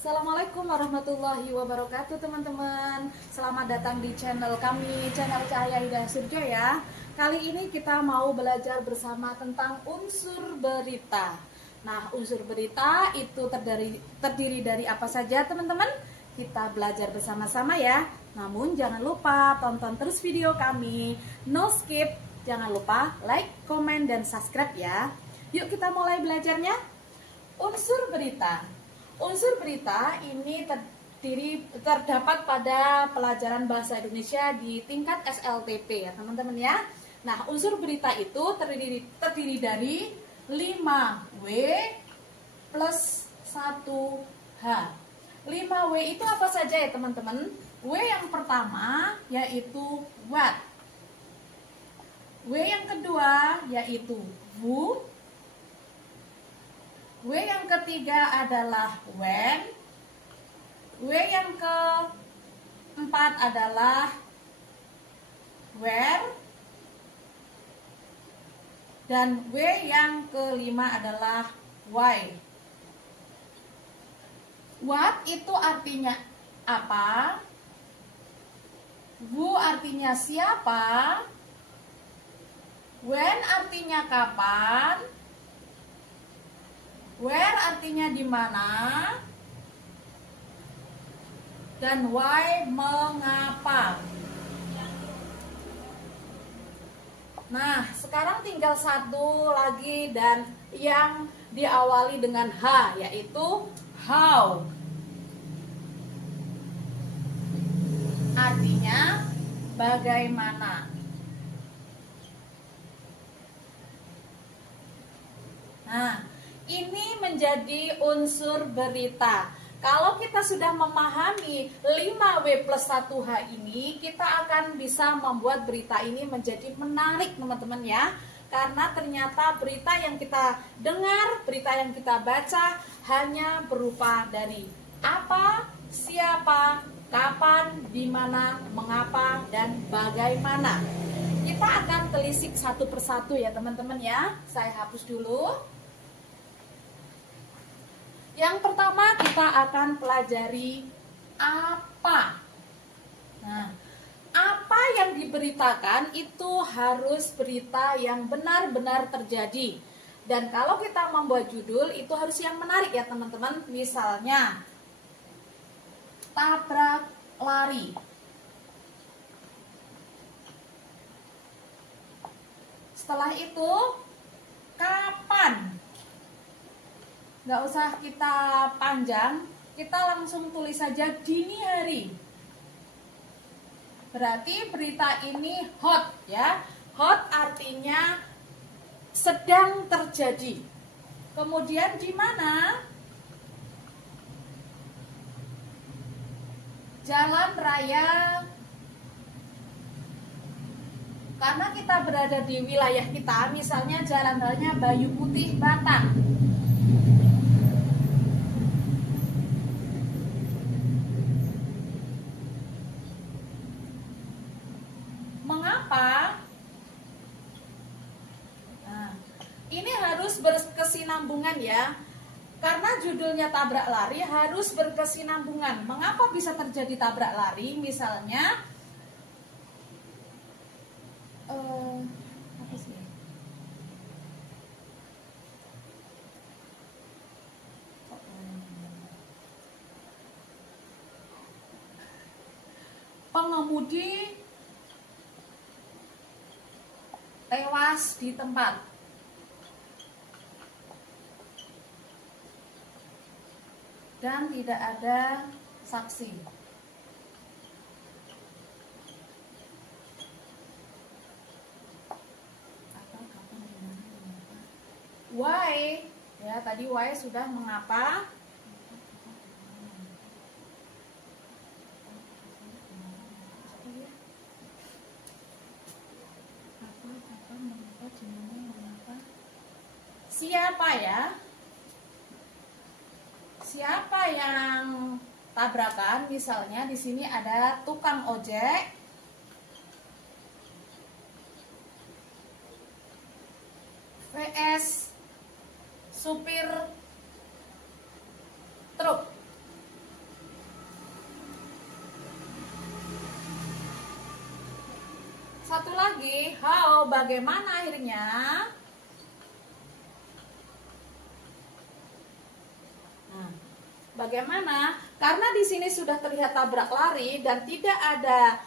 Assalamualaikum warahmatullahi wabarakatuh teman-teman. Selamat datang di channel kami, channel Cahaya Hidayah Surjo ya. Kali ini kita mau belajar bersama tentang unsur berita. Nah, unsur berita itu terdiri dari apa saja teman-teman? Kita belajar bersama-sama ya. Namun jangan lupa tonton terus video kami, no skip. Jangan lupa like, komen, dan subscribe ya. Yuk kita mulai belajarnya. Unsur berita. Unsur berita ini terdapat pada pelajaran bahasa Indonesia di tingkat SLTP ya teman-teman ya. Nah, unsur berita itu terdiri dari 5W plus 1H. 5W itu apa saja ya teman-teman? W yang pertama yaitu what. W yang kedua yaitu who. W yang ketiga adalah when. W yang keempat adalah where. Dan W yang kelima adalah why. What itu artinya apa? Who artinya siapa? When artinya kapan? Where artinya di mana, dan why mengapa. Nah, sekarang tinggal satu lagi dan yang diawali dengan H, yaitu how. Artinya bagaimana. Nah, ini menjadi unsur berita. Kalau kita sudah memahami 5W plus 1H ini, kita akan bisa membuat berita ini menjadi menarik teman-teman ya. Karena ternyata berita yang kita dengar, berita yang kita baca hanya berupa dari apa, siapa, kapan, di mana, mengapa, dan bagaimana. Kita akan telisik satu persatu ya teman-teman ya. Saya hapus dulu. Yang pertama kita akan pelajari apa. Nah, apa yang diberitakan itu harus berita yang benar-benar terjadi. Dan kalau kita membuat judul itu harus yang menarik ya teman-teman. Misalnya, tabrak lari. Setelah itu, kapan? Nggak usah kita panjang, kita langsung tulis saja dini hari. Berarti berita ini hot ya. Hot artinya sedang terjadi. Kemudian di mana? Jalan raya. Karena kita berada di wilayah kita, misalnya jalan raya Bayu Putih Batang. Mengapa? Nah, ini harus berkesinambungan ya. Karena judulnya tabrak lari harus berkesinambungan. Mengapa bisa terjadi tabrak lari? Misalnya apa sih? Pengemudi tewas di tempat. Dan tidak ada saksi. Why? Ya, tadi why sudah mengapa. Siapa ya? Siapa yang tabrakan? Misalnya di sini ada tukang ojek vs supir truk. lagi, how, bagaimana akhirnya? Nah, bagaimana? Karena di sini sudah terlihat tabrak lari dan tidak ada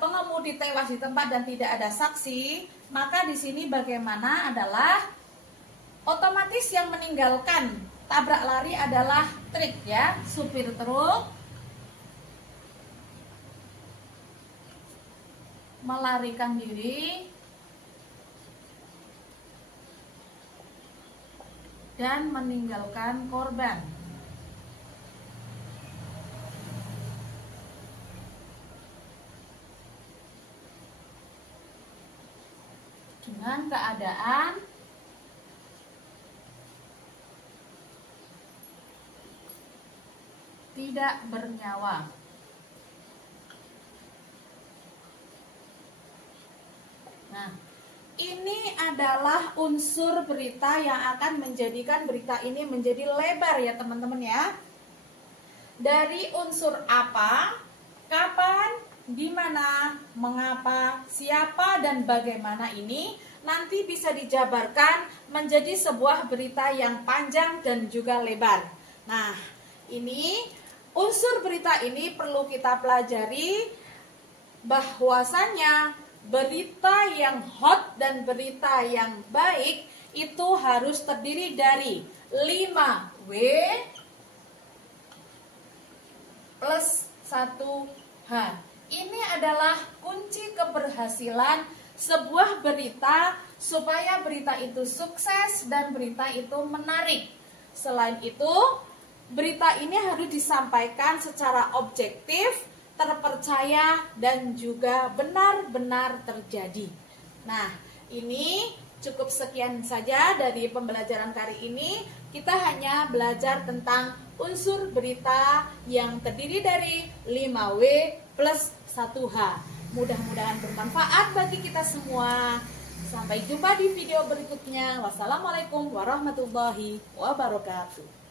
pengemudi tewas di tempat dan tidak ada saksi, maka di sini bagaimana adalah otomatis yang meninggalkan tabrak lari adalah truk ya, supir truk melarikan diri dan meninggalkan korban. Dengan keadaan tidak bernyawa. Nah, ini adalah unsur berita yang akan menjadikan berita ini menjadi lebar ya teman-teman ya. Dari unsur apa, kapan, di mana, mengapa, siapa, dan bagaimana ini nanti bisa dijabarkan menjadi sebuah berita yang panjang dan juga lebar. Nah, ini unsur berita ini perlu kita pelajari bahwasannya berita yang hot dan berita yang baik itu harus terdiri dari 5W plus 1H. Ini adalah kunci keberhasilan sebuah berita supaya berita itu sukses dan berita itu menarik. Selain itu, berita ini harus disampaikan secara objektif, terpercaya, dan juga benar-benar terjadi. Nah, ini cukup sekian saja dari pembelajaran kali ini. Kita hanya belajar tentang unsur berita yang terdiri dari 5W plus 1H. Mudah-mudahan bermanfaat bagi kita semua. Sampai jumpa di video berikutnya. Wassalamualaikum warahmatullahi wabarakatuh.